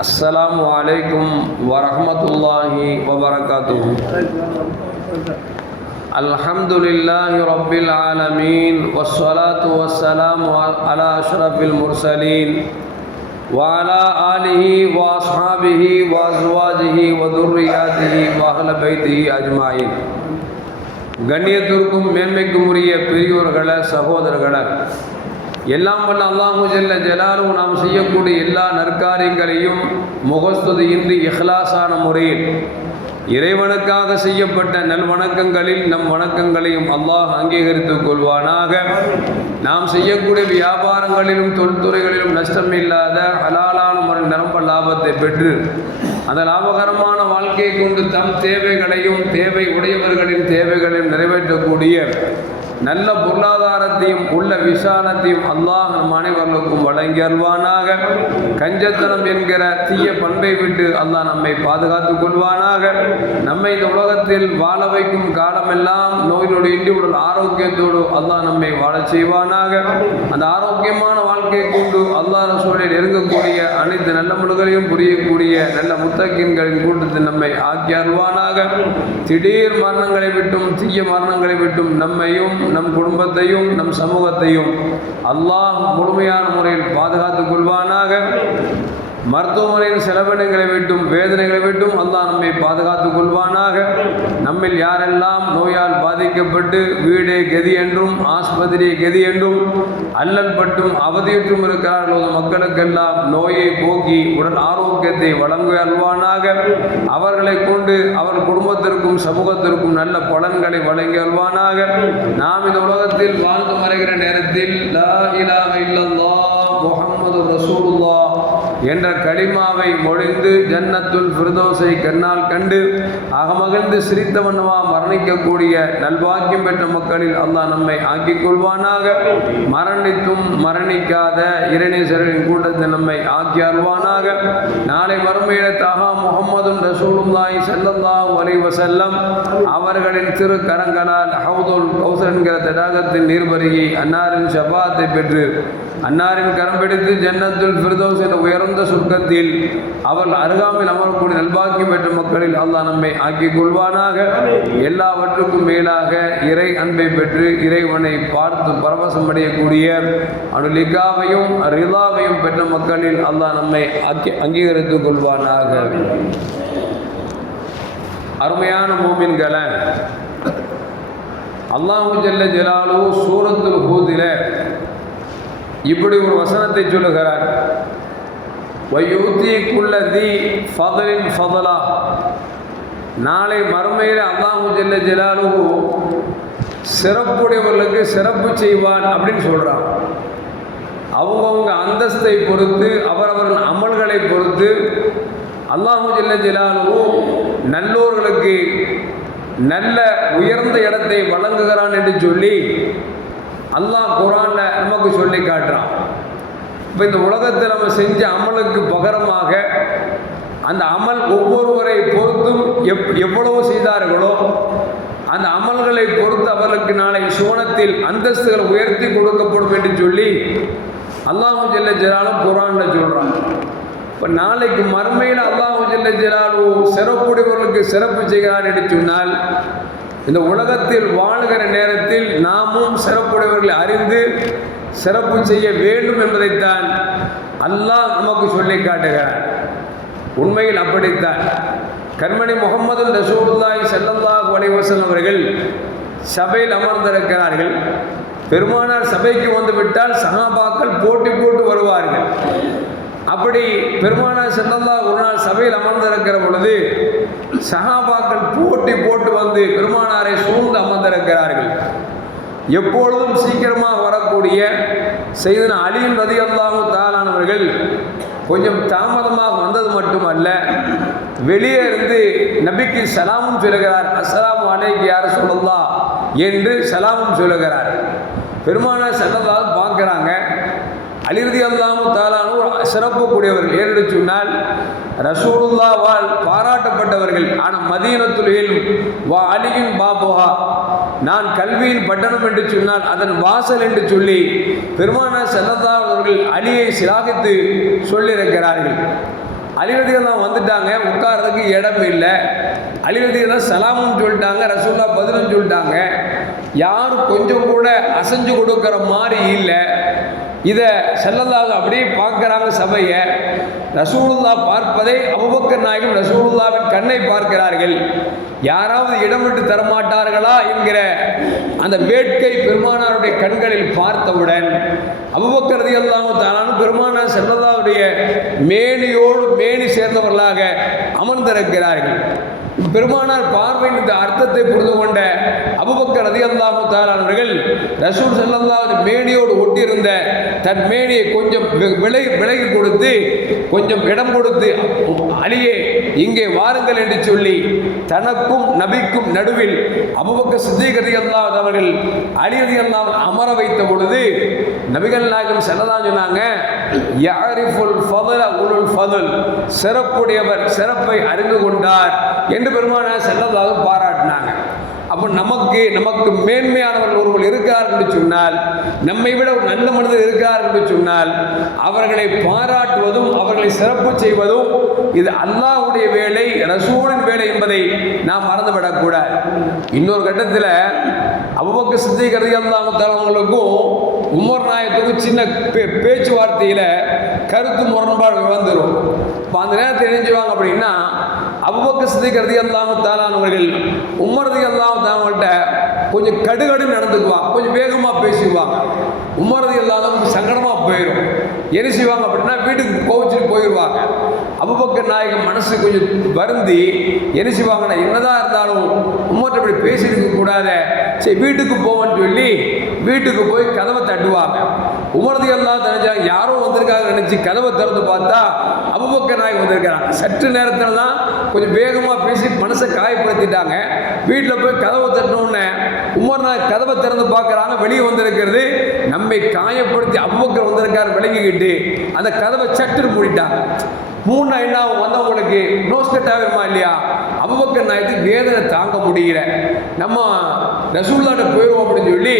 السلام عليكم ورحمة الله وبركاته الحمد لله رب العالمين والصلاة والسلام على أشرف المرسلين وعلى آله وأصحابه وأزواجه وذرياته وأهل بيته أجمعين கண்ணியத்திற்கும் மேன்மைக்கும் உரிய பெரியோர்களே சகோதரர்களே எல்லாம் வல்ல அல்லாஹு ஜல்ல ஜலாலும் நாம் செய்யக்கூடிய எல்லா நற்காரியங்களையும் முகஸ்துதியின்றி இஹ்லாசான முறையில் இறைவனுக்காக செய்யப்பட்ட நல்வணக்கங்களில் நம் வணக்கங்களையும் அல்லாஹ் அங்கீகரித்துக் கொள்வானாக. நாம் செய்யக்கூடிய வியாபாரங்களிலும் தொழில்துறைகளிலும் நஷ்டம் இல்லாத ஹலாலான முறை நிரம்ப லாபத்தை பெற்று அந்த லாபகரமான வாழ்க்கையை கொண்டு தம் தேவைகளையும் தேவை உடையவர்களின் தேவைகளையும் நிறைவேற்றக்கூடிய நல்ல பொருளாதாரத்தையும் உள்ள விசாலத்தையும் அல்லாஹ் நம் அனைவர்களுக்கும் வழங்கி அல்வானாக கஞ்சத்தனம் என்கிற தீய பண்பை விட்டு அல்லாஹ் நம்மை பாதுகாத்துக் கொள்வானாக. நம்மை இந்த உலகத்தில் வாழ வைக்கும் காலமெல்லாம் நோயினோடு இன்றி உடல் ஆரோக்கியத்தோடு அல்லாஹ் நம்மை வாழச் செய்வானாக. அந்த ஆரோக்கியமான வாழ்க்கையை கொண்டு அல்லாஹ் சூழலில் இறங்கக்கூடிய அனைத்து நல்ல முழுகளையும் புரியக்கூடிய நல்ல முத்தகின்களின் கூட்டத்தில் நம்மை ஆக்கி அருள்வானாக. திடீர் மரணங்களை விட்டும் தீய மரணங்களை விட்டும் நம்மையும் நம் குடும்பத்தையும் நம் சமூகத்தையும் அல்லாஹ் முழுமையான முறையில் பாதுகாத்துக் கொள்வானாக. மருத்துவமனையின் செலவினங்களை விட்டும் வேதனைகளை விட்டும் அல்லாஹ் நம்மை பாதுகாத்துக் கொள்வானாக. நம்மில் யாரெல்லாம் நோயால் பாதிக்கப்பட்டு வீடே கதி என்றும் ஆஸ்பத்திரி கதி என்றும் அல்லல் பட்டும் அவதியுற்றும் இருக்கிறார்களோ மக்களுக்கெல்லாம் நோயை போக்கி உடல் ஆரோக்கியத்தை வழங்க அல்வானாக. அவர்களை கொண்டு அவர் குடும்பத்திற்கும் சமூகத்திற்கும் நல்ல பலன்களை வழங்கி அல்வானாக. நாம் இந்த உலகத்தில் வாழ்ந்து மறைகிற நேரத்தில் லா இலாஹ இல்லல்லாஹ் முஹம்மது ரசூலுல்லாஹ் என்ற களிமாவை மொழிந்து ஜன்னத்துல் ஃபிர்தோஸை கண்ணால் கண்டு அகமகிழ்ந்து சிரித்தவண்ணமா மரணிக்கக்கூடிய நல்வாக்கியம் பெற்ற மக்களில் அல்லாஹ் நம்மை ஆக்கிக் கொள்வானாக. மரணித்தும் மரணிக்காத இறைநேசரின் கூட்டத்தில் நம்மை ஆக்கி அருள்வானாக நாளை மறுமையில தகா முகமதுன் ரசூலுல்லாஹி செல்லந்தா அலைஹி வசல்லம் அவர்களின் திரு கரங்களால் ஹவுதுல் கௌசர் என்கிற தடாகத்தின் நீர்வருகி அன்னாரின் ஷபாத்தை பெற்று அன்னாரின் கரம் பிடித்து ஜன்னத்துல் ஃபிர்தௌஸ் என்ற உயர்ந்த சுர்க்கத்தில் அவர் அருகாமையில் அமரக்கூடிய நல்பாக்கியம் பெற்ற மக்களில் அல்லா நம்மை ஆக்கிக் கொள்வானாக. எல்லாவற்றுக்கும் மேலாக இறை அன்பை பெற்று இறைவனை பார்த்து பரவசம் அடையக்கூடிய அனுலிகாவையும் ரிதாவையும் பெற்ற மக்களில் அல்லா நம்மை அங்கீகரித்துக் கொள்வானாக. அருமையான மூமின்களை அல்லாஹு ஜல்ல ஜலாலு சூரத்துல் ஹூதில இப்படி ஒரு வசனத்தை சொல்லுகிறார். வயூத்தி குல்லதி ஃபதலின் ஃபதலா நாளை மறுமையில் அல்லாஹு ஜெல்ல ஜலாலு சிறப்புடையவர்களுக்கு சிறப்பு செய்வான் அப்படின்னு சொல்கிறான் அவங்கவுங்க அந்தஸ்தை பொறுத்து அவரவரின் அமல்களை பொறுத்து அல்லாஹு ஜெல்ல ஜலாலு நல்லோர்களுக்கு நல்ல உயர்ந்த இடத்தை வழங்குகிறான் என்று சொல்லி அல்லாஹ் குரான்ல நமக்கு சொல்லி காட்டுறான். இப்போ இந்த உலகத்தில் நம்ம செஞ்ச அமலுக்கு பகரமாக அந்த அமல் ஒவ்வொருவரை பொறுத்தும் எப் எவ்வளவு செய்தார்களோ அந்த அமல்களை பொறுத்து அவர்களுக்கு நாளை சுவனத்தில் அந்தஸ்துகள் உயர்த்தி கொடுக்கப்படும் என்று சொல்லி அல்லாஹு ஜெல்ல ஜலாலும் குரான்ல சொல்கிறாங்க இப்போ நாளைக்கு மறுமையில் அல்லாஹு ஜெல்ல ஜலாலு சிறப்புடையவர்களுக்கு சிறப்பு செய்கிறார் என்று சொன்னால் இந்த உலகத்தில் வாழ்கிற நேரத்தில் நாமும் சிறப்புடையவர்களை அறிந்து சிறப்பு செய்ய வேண்டும் என்பதைத்தான் அல்லாஹ் நமக்கு சொல்லி காட்டுகிறார். உண்மையில் அப்படித்தான். கண்மணி முகமது ரசூலுல்லாய் ஸல்லல்லாஹு அலைவசன் அவர்கள் சபையில் அமர்ந்திருக்கிறார்கள். பெருமானார் சபைக்கு வந்து விட்டால் சஹாபாக்கள் போட்டி போட்டு வருவார்கள். அப்படி பெருமானார் செல்லல்லா ஒரு நாள் சபையில் அமர்ந்திருக்கிற பொழுது சகாபாக்கள் போட்டி போட்டு வந்து பெருமானாரை சூழ்ந்து அமர்ந்திருக்கிறார்கள். எப்பொழுதும் சீக்கிரமாக வரக்கூடிய செய்தன அலியின் ரதி அல்லாஹு தாலானவர்கள் கொஞ்சம் தாமதமாக வந்தது மட்டுமல்ல வெளியே இருந்து நபிக்கு சலாமும் சொல்லுகிறார் அசலாம் அலைக்கு யார சொல்லலாம் என்று சலாமும் சொல்லுகிறார். பெருமானார் செல்லதாக பார்க்குறாங்க. அலிரதி அல்லாமும் தாலானு கூடியவர்கள் ஏன்னு சொன்னால் ரசூலுல்லாவால் பாராட்டப்பட்டவர்கள். ஆனால் மதீனத்துலையில் வா அலியின் பாபுஹா நான் கல்வியின் பட்டணம் என்று சொன்னால் அதன் வாசல் என்று சொல்லி பெருமான செல்லதா அவர்கள் அலியை சிலாகித்து சொல்லியிருக்கிறார்கள். அலிரதிகள்லாம் வந்துட்டாங்க உட்கார்றதுக்கு இடம் இல்லை. அலிரதிகள்லாம் சலாமும் சொல்லிட்டாங்க ரசூல்லா பதிலும் சொல்லிட்டாங்க. யாரும் கொஞ்சம் கூட அசைஞ்சு கொடுக்குற மாதிரி இல்லை. இதை செல்லதாக அப்படியே பார்க்குறாங்க சபையை. ரசூலுல்லா பார்ப்பதை அபுபக்கர் நாயகம் ரசூலுல்லாவின் கண்ணை பார்க்கிறார்கள். யாராவது இடம் விட்டு தரமாட்டார்களா என்கிற அந்த வேட்கை பெருமானாருடைய கண்களில் பார்த்தவுடன் அபுபக்கர் அல்லாம தாலானு பெருமானார் செல்லதாவுடைய மேனியோடு மேனி சேர்ந்தவர்களாக அமர்ந்திருக்கிறார்கள். பெருமானார் பார்வையின் இந்த அர்த்தத்தை புரிந்து கொண்ட அபுபக்கர் ரதி அல்லாஹு தாலானவர்கள் ரசூல் செல்லல்லாஹு மேனியோடு ஒட்டியிருந்த தன் மேனியை கொஞ்சம் விலை விலகி விலகி கொடுத்து கொஞ்சம் கொஞ்சம் இடம் கொடுத்து அலியே இங்கே வாருங்கள் என்று சொல்லி தனக்கும் நபிக்கும் நடுவில் அபுபக்க சித்திகதி அல்லாத அவர்கள் அலி அல்லாமல் அமர வைத்த பொழுது நபிகள் நாயகம் செல்லதான் சொன்னாங்க யாரிஃபுல் ஃபதல உலுல் ஃபதுல். சிறப்புடையவர் சிறப்பை அறிந்து கொண்டார் என்று பெருமானார் செல்லதாக பாராட்டினாங்க. அப்போ நமக்கு நமக்கு மேன்மையானவர்கள் ஒருவர் இருக்கார் என்று சொன்னால் நம்மை விட ஒரு நல்ல மனிதர் இருக்கார் என்று சொன்னால் அவர்களை பாராட்டுவதும் அவர்களை சிறப்பு செய்வதும் இது அல்லாஹுடைய வேலை ரசூலின் வேலை என்பதை நாம் மறந்துவிடக்கூடாது இன்னொரு கட்டத்தில் அவ்வளோக்கு சித்திக் ரலியல்லாஹு அவங்களுக்கும் உமர் நாயத்துக்கும் சின்ன பே பேச்சுவார்த்தையில் கருத்து முரண்பாடு வந்துடும் இப்போ அந்த நேரத்தில் தெரிஞ்சுவாங்க அப்படின்னா அபுபக்கர் சித்திக் ரலியல்லாஹு தாலானவர்கள் உமர் ரலியல்லாஹு தாலாவங்கள்ட்ட கொஞ்சம் கடுகடு நடந்துக்குவாங்க கொஞ்சம் வேகமாக பேசுவாங்க உமரதி ரலியல்லாஹு சங்கடமாக போயிடும் என்ன செய்வாங்க அப்படின்னா வீட்டுக்கு கோவிச்சுட்டு போயிடுவாங்க அபுபக்கர் நாயகம் மனசு கொஞ்சம் வருந்தி என்ன செய்வாங்கன்னா என்னதான் இருந்தாலும் உமர்கிட்ட இப்படி பேசியிருக்க கூடாத. சரி வீட்டுக்கு போவோன்னு சொல்லி வீட்டுக்கு போய் கதவை தட்டுவாங்க. உமரதி எல்லாம் நினைச்சாங்க யாரும் வந்திருக்காங்க நினைச்சு கதவை திறந்து பார்த்தா அபுபக்கர் நாயகம் வந்திருக்கிறாங்க சற்று நேரத்தில் தான் கொஞ்சம் வேகமாக பேசி மனசை காயப்படுத்திட்டாங்க. வீட்டில் போய் கதவை தட்டினோடனே உமர் நாயக் கதவை திறந்து பார்க்குறாங்க வெளியே வந்திருக்கிறது. நம்மை காயப்படுத்தி அவ்வக்கர் வந்திருக்காரு விளங்கிக்கிட்டு அந்த கதவை சட்டுன்னு மூடிட்டாங்க மூணு என்ன வந்தவங்களுக்கு நோஸ் கட் ஆகிருமா இல்லையா? அபுபக்கர் நாயத்துக்கு வேதனை தாங்க முடியல. நம்ம ரசூல்லாட்ட போயிடுவோம் அப்படின்னு சொல்லி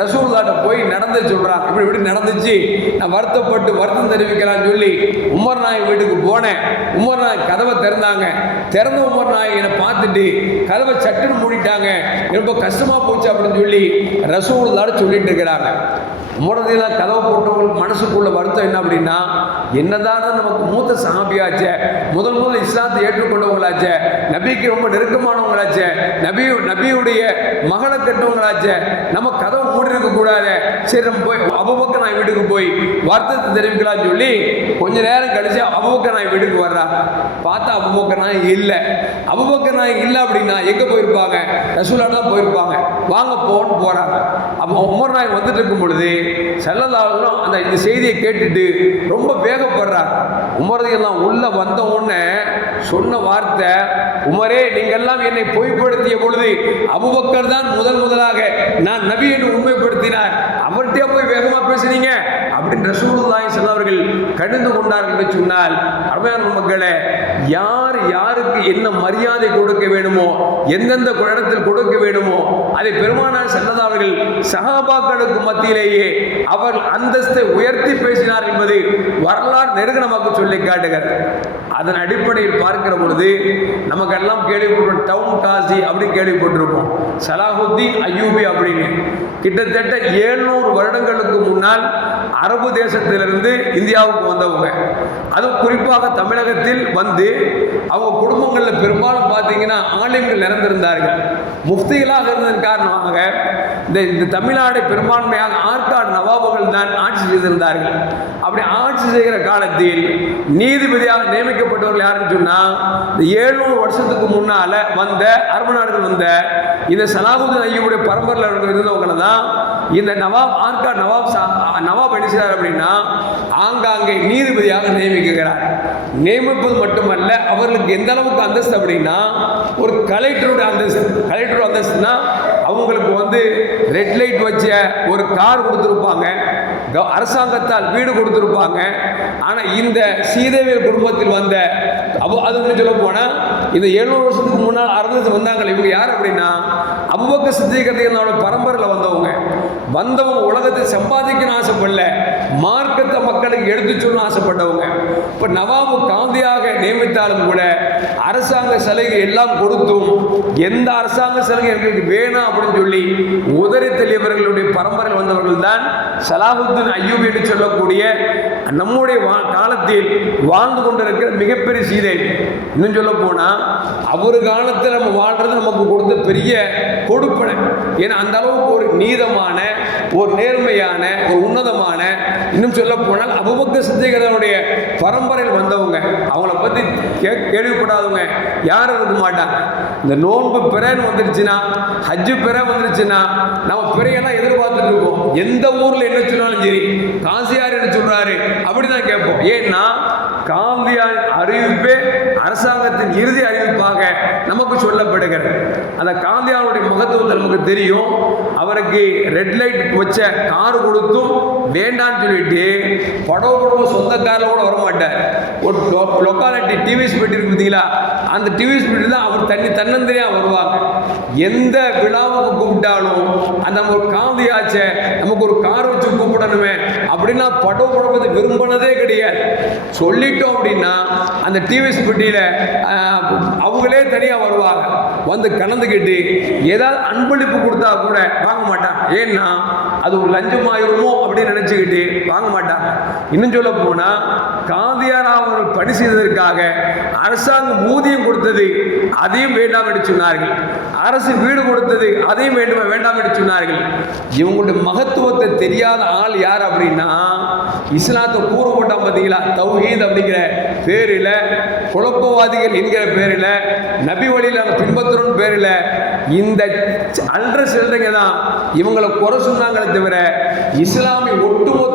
ரசூல்லாட்ட போய் நடந்து சொல்கிறான் இப்படி இப்படி நடந்துச்சு. நான் வருத்தப்பட்டு வருத்தம் தெரிவிக்கிறான்னு சொல்லி உமர் நாய் வீட்டுக்கு போனேன். உமர் நாய் கதவை திறந்தாங்க. திறந்த உமர் நாய் என்னை பார்த்துட்டு கதவை சட்டுன்னு மூடிட்டாங்க. ரொம்ப கஷ்டமாக போச்சு அப்படின்னு சொல்லி ரசூல்லாட்ட சொல்லிட்டு இருக்கிறாங்க. உமரதியெல்லாம் கதவை போட்டவங்களுக்கு மனசுக்குள்ள வருத்தம் என்ன அப்படின்னா என்னதான் நமக்கு மூத்த சஹாபியாச்சே முதல் முதல் இஸ்லாத்தை ஏற்றுக்கொண்டவங்களாச்சே நபிக்கு ரொம்ப நெருக்கமானவங்களாச்சே நபி நபியுடைய மகளை கட்டவங்களாச்சே நம்ம கதவை மூடிருக்க கூடாது. சரி நம்ம போய் அபுபக்கர் நான் வீட்டுக்கு போய் வருத்தத்தை தெரிவிக்கலாம்னு சொல்லி கொஞ்ச நேரம் கழிச்சு அபுபக்கர் நான் வீட்டுக்கு வர்றா. பார்த்தா அபுபக்கர் நாய் இல்லை. அபுபக்கர் நாய் இல்லை அப்படின்னா எங்கே போயிருப்பாங்க? ரசூலா தான் போயிருப்பாங்க. வாங்க போன்னு போகிறாங்க அப்போ உமர் நாய் வந்துட்டு இருக்கும் பொழுது செல்லதாலும் அந்த இந்த செய்தியை கேட்டுட்டு ரொம்ப வேகப்படுறாங்க உமரதையெல்லாம் உள்ளே வந்த உடனே சொன்ன வார்த்தை உமரே நீங்கள்லாம் என்னை பொய்ப்படுத்திய பொழுது அபுபக்கர் தான் முதல் முதலாக நான் நபி என்று உண்மைப்படுத்தினார். அவர்கிட்டயே போய் வேகமாக பேசுனீங்க. அப்படின்னு ரசூலுல்லாஹி சொன்னவர்கள் கணிந்து கொண்டார்கள் என்று சொன்னால் அருமையான மக்களே யார் யாருக்கு என்ன மரியாதை கொடுக்க வேணுமோ எந்தெந்த இடத்தில் கொடுக்க வேணுமோ அதை பெருமானார் செல்லதாவர்கள் சகாபாக்களுக்கு மத்தியிலேயே அவர் அந்தஸ்தை உயர்த்தி பேசினார் என்பது வரலாறு நெருங்க நமக்கு சொல்லி காட்டுகிறது. அதன் அடிப்படையில் பார்க்கிற பொழுது நமக்கெல்லாம் கேள்விப்பட்ட டவுன் காசி அப்படின்னு கேள்விப்பட்டிருப்போம் சலாஹுத்தீன் அய்யூபி அப்படின்னு. கிட்டத்தட்ட ஏழ்நூறு வருடங்களுக்கு முன்னால் அரபு தேசத்திலிருந்து இந்தியாவுக்கு வந்தவங்க. அதுவும் குறிப்பாக தமிழகத்தில் வந்து அவங்க குடும்பங்களில் பெரும்பாலும் பார்த்தீங்கன்னா ஆலயங்கள் நிறந்திருந்தார்கள். முஃப்திகளாக இருந்ததன் காரணமாக இந்த இந்த தமிழ்நாடு பெரும்பான்மையாக ஆற்காடு நவாபுகள் தான் ஆட்சி செய்திருந்தார்கள். அப்படி ஆட்சி செய்கிற காலத்தில் நீதிபதியாக நியமிக்கப்பட்டவர்கள் யாருன்னு சொன்னால் இந்த ஏழ்நூறு வருஷத்துக்கு முன்னால் வந்த அரபு நாடுகள் வந்த இந்த சலாபுதீன் ஐயாவுடைய பரம்பரையில் இருந்தவங்களை தான் இந்த நவாப் ஆர்கா நவாப் சா- நவாப் என்ன அப்படின்னா ஆங்காங்கே நீதிபதியாக நியமிக்கிறார். நியமிப்பது மட்டுமல்ல அவர்களுக்கு எந்த அளவுக்கு அந்தஸ்து அப்படின்னா ஒரு கலெக்டருடைய அந்தஸ்து கலெக்டர் அந்தஸ்துனா அவங்களுக்கு வந்து ரெட் லைட் வச்ச ஒரு கார் கொடுத்துருப்பாங்க. அரசாங்கத்தால் வீடு கொடுத்துருப்பாங்க. ஆனால் இந்த சீதேவியர் குடும்பத்தில் வந்த அப்போ அது சொல்ல போனால் இந்த எழுநூறு வருஷத்துக்கு முன்னால் அறந்தது வந்தாங்க இவங்க யார் அப்படின்னா அபுபக்க சித்திகதைகளோட பரம்பரையில் வந்தவங்க. வந்தவங்க உலகத்தை சம்பாதிக்கணும்னு ஆசைப்படல. மார்க்கத்தை மக்களுக்கு எடுத்து சொல்லணும் ஆசைப்பட்டவங்க. இப்போ நவாபு காந்தியாக நியமித்தாலும் கூட அரசாங்க சலுகை எல்லாம் கொடுத்தும் எந்த அரசாங்க சலுகை எங்களுக்கு வேணாம் அப்படின்னு சொல்லி உதறி தெளிவர்களுடைய பரம்பரையில் வந்தவர்கள் தான் சலாஹுத்தின் ஐயூப் என்று சொல்லக்கூடிய நம்முடைய வா- காலத்தில் வாழ்ந்து கொண்டிருக்கிற மிகப்பெரிய சீதை. இன்னும் சொல்ல போனால் அவர் காலத்தில் நம்ம வாழ்றது நமக்கு கொடுத்த பெரிய கொடுப்பனை. ஏன்னா அந்த அளவுக்கு ஒரு நீதமான ஒரு நேர்மையான ஒரு உன்னதமான இன்னும் சொல்ல போனால் அபுபக்க சித்திகரனுடைய பரம்பரையில் வந்தவங்க. அவங்கள பற்றி கே கேள்விப்படாதவங்க. யாரும் இருக்க மாட்டாங்க இந்த நோன்பு பிறன்னு வந்துருச்சுன்னா ஹஜ்ஜு பிற வந்துருச்சுன்னா நம்ம பிறையெல்லாம் எதிர்பார்த்துட்டு இருக்கோம். எந்த ஊரில் என்ன சொன்னாலும் சரி காசியார் என்ன சொல்றாரு? அப்படிதான் கேட்போம். ஏன்னா காந்தியார் அறிவிப்பே அரசாங்கத்தின் இறுதி அறிவிப்பாக நமக்கு சொல்லப்படுகிறது. அந்த காந்தியாருடைய முகத்துவத்தை நமக்கு தெரியும். அவருக்கு ரெட் லைட் வச்ச கார் கொடுத்தும் வேண்டான்னு சொல்லிட்டு படம் படவ சொந்த காரில் கூட வரமாட்டார் ஒரு லொக்காலிட்டி டிவி ஸ்பீட் இருக்கு பார்த்தீங்களா? அந்த டிவி ஸ்பீட் தான் அவர் தண்ணி தன்னந்தனியாக வருவாங்க எந்த விழாவுக்கு கூப்பிட்டாலும் அந்த ஒரு காந்தியாச்சே நமக்கு ஒரு கார் வச்சு கூப்பிடணுமே. அப்படின்னா படம் கொடுப்பது விரும்பினதே கிடையாது. சொல்லிட்டோம் அப்படின்னா அந்த டிவிஎஸ் பெட்டியில் அவங்களே தனியாக வருவாங்க. வந்து கலந்துக்கிட்டு ஏதாவது அன்பளிப்பு கொடுத்தா கூட வாங்க மாட்டாங்க. ஏன்னா அது ஒரு லஞ்சமாயிருமோ அப்படின்னு நினச்சிக்கிட்டு வாங்க மாட்டாங்க. இன்னும் சொல்ல போனால் காந்தியார் பணி செய்ததற்காக அரசாங்கம் ஊதியம் கொடுத்தது அதையும் வேண்டாம் என்று சொன்னார்கள். அரசு வீடு கொடுத்தது அதையும் வேண்டும் வேண்டாம் என்று சொன்னார்கள். இவங்களுடைய மகத்துவத்தை தெரியாத ஆள் யார் அப்படின்னா இஸ்லாத்தை கூறு போட்டான் பார்த்தீங்களா? தௌஹீத் அப்படிங்கிற பேரில் குழப்பவாதிகள் என்கிற பேரில் நபி வழியில் அவங்க பின்பற்றுறோம் பேரில் இந்த அன்ற சில்லறைங்க தான் இவங்களை குறை சொன்னாங்களே தவிர இஸ்லாமிய ஒட்டுமொத்த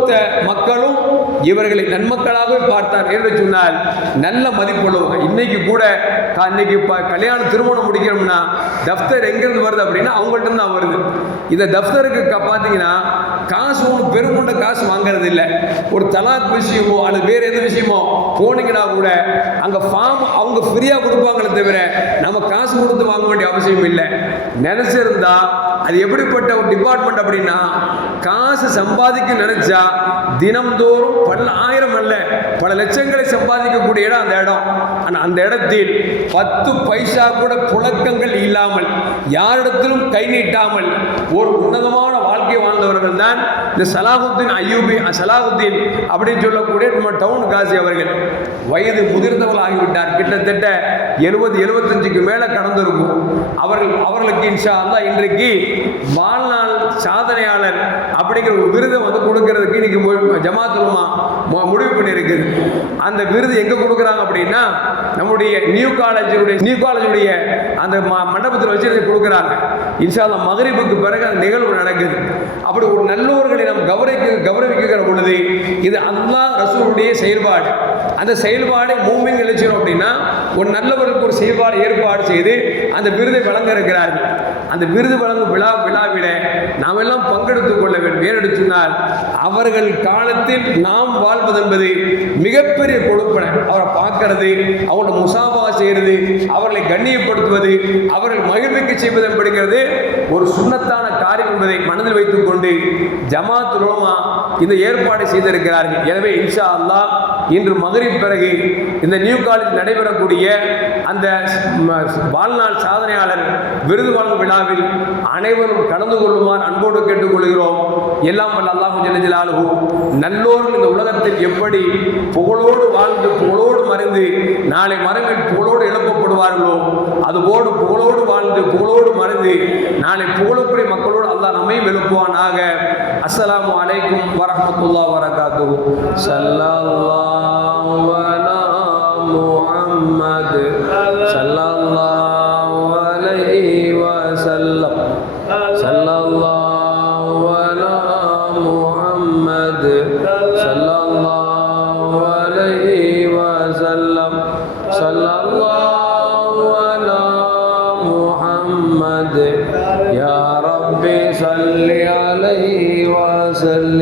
இவர்களை நன்மக்களாகவே பார்த்தார் என்று சொன்னால் நல்ல மதிப்புள்ளவங்க இன்னைக்கு கூட இன்னைக்கு இப்போ கல்யாணம் திருமணம் முடிக்கிறோம்னா தஃப்தர் எங்கேருந்து வருது அப்படின்னா அவங்கள்ட்ட தான் வருது. இந்த தஃப்தருக்கு பார்த்தீங்கன்னா காசு ஒன்று பெருங்கொண்ட காசு வாங்குறது இல்லை. ஒரு தலாக் விஷயமோ அல்லது வேறு எந்த விஷயமோ போனீங்கன்னா கூட அங்கே ஃபார்ம் அவங்க ஃப்ரீயாக கொடுப்பாங்களே தவிர நம்ம காசு கொடுத்து வாங்க வேண்டிய அவசியம் இல்லை. நினைச்சிருந்தா அது எப்படிப்பட்ட ஒரு டிபார்ட்மெண்ட் அப்படின்னா காசு சம்பாதிக்க நினைச்சா தினம்தோறும் பல ஆயிரம் அல்ல பல லட்சங்களை சம்பாதிக்கக்கூடிய இடம் அந்த இடம். ஆனால் அந்த இடத்தில் பத்து பைசா கூட புழக்கங்கள் இல்லாமல் யாரிடத்திலும் கை நீட்டாமல் ஒரு உன்னதமான வாழ்க்கை வாழ்ந்தவர்கள் தான் இந்த சலாஹுத்தீன் ஐயூபி சலாஹுத்தீன் அப்படின்னு சொல்லக்கூடிய நம்ம டவுன் காசி அவர்கள் வயது முதிர்ந்தவர்கள் ஆகிவிட்டார் கிட்டத்தட்ட எழுபது எழுபத்தஞ்சுக்கு மேலே கடந்திருக்கும். அவர்கள் அவர்களுக்கு இன்ஷா அல்லா இன்றைக்கு வாழ்நாள் சாதனையாளர் அப்படிங்கிற ஒரு விருதை வந்து கொடுக்கறதுக்கு இன்னைக்கு ஜமாத்துலமா முடிவு பண்ணியிருக்குது அந்த விருது எங்கே கொடுக்குறாங்க அப்படின்னா நம்முடைய நியூ காலேஜுடைய நியூ காலேஜுடைய அந்த ம- மண்டபத்தில் வச்சு கொடுக்குறாங்க. இன்ஷால்லா மகரிப்புக்கு பிறகு அந்த நிகழ்வு நடக்குது. அப்படி ஒரு நல்லோர்களை நாம் கௌரவிக்க கௌரவிக்கிற பொழுது இது அல்லாஹ் ரசூலுடைய செயல்பாடு. அந்த செயல்பாடை மூமிங் எழுச்சிடும் அப்படின்னா ஒரு நல்லவருக்கு ஒரு செயல்பாடு ஏற்பாடு செய்து அந்த விருதை வழங்க இருக்கிறார்கள். அந்த விருது வழங்கும் விழா விழாவில நாம் எல்லாம் பங்கெடுத்துக் கொள்ள வேண்டும். ஏனென்று அவர்கள் காலத்தில் நாம் வாழ்வது என்பது மிகப்பெரிய கொடுப்பனை. அவரை பார்க்கறது அவங்களோட முசாபா செய்கிறது அவர்களை கண்ணியப்படுத்துவது அவர்கள் மகிழ்விக்க செய்வது அப்படிங்கிறது ஒரு சுண்ணத்தான காரியம் என்பதை மனதில் வைத்துக் கொண்டு ஜமாத் உலமா இந்த ஏற்பாடு செய்திருக்கிறார்கள். எனவே இன்ஷா அல்லாஹ் இன்று மகரிப் பிறகு இந்த நியூ காலேஜ் நடைபெறக்கூடிய அந்த வாழ்நாள் சாதனையாளர் விருது வழங்கும் விழாவில் அனைவரும் கலந்து கொள்ளுமாறு அன்போடு கேட்டுக்கொள்கிறோம். எல்லாம் வல்ல அல்லாஹு ஜல்ல நல்லோரும் இந்த உலகத்தில் எப்படி புகழோடு வாழ்ந்து புகழோடு மறைந்து நாளை மரங்கள் புகழோடு எழுப்பப்படுவார்களோ அதுபோடு புகழோடு வாழ்ந்து புகழோடு மறைந்து நாளை புகழக்கூடிய மக்களோடு அல்லாஹ் நம்மையும் எழுப்புவானாக. அஸ்லாம் வலைக்கும் வரமத்துல்லா வரகாத்து சல்லா Gracias.